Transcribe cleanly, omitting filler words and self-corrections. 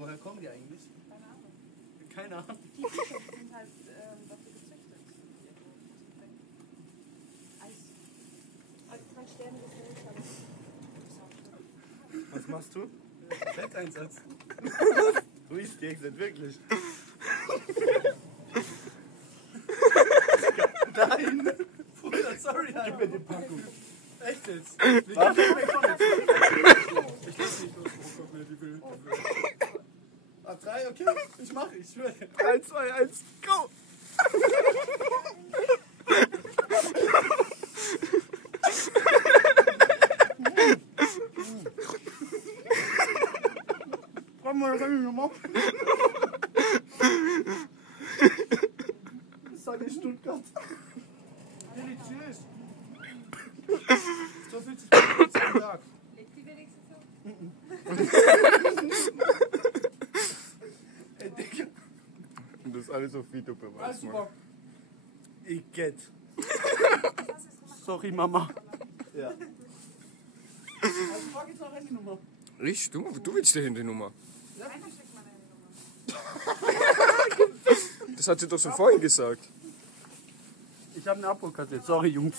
Woher kommen die eigentlich? Keine Ahnung. Keine Ahnung. Die Fische sind halt dafür gezüchtet. Eis. Also 3 Sterne ist der nicht, aber Was machst du? Fetteinsatz. Du isst die Exit wirklich. Nein! Bruder, sorry, Gib mir die Packung. echt jetzt? Wir gehen nicht weg von jetzt. Ich lass nicht los, Rokoff mehr, die will. Ah, 3, okay, ich mache, ich schwöre. 3, 2, 1, go! Komm mal rein, nochmal. Sag ich Stuttgart. Deliziös. So fühlt sich das jetzt am Tag. lebt die wenigstens so? Ey, Digga. Das ist alles auf Videobeweis, Alles Mann. super. Ich get. Sorry, Mama. Ja. Also, frag jetzt nach Handynummer. Ich? Du willst die Handynummer. Einer schickt meine Handynummer. Das hat sie doch schon vorhin gesagt. Ich habe eine Abrokassiert. Sorry, Jungs.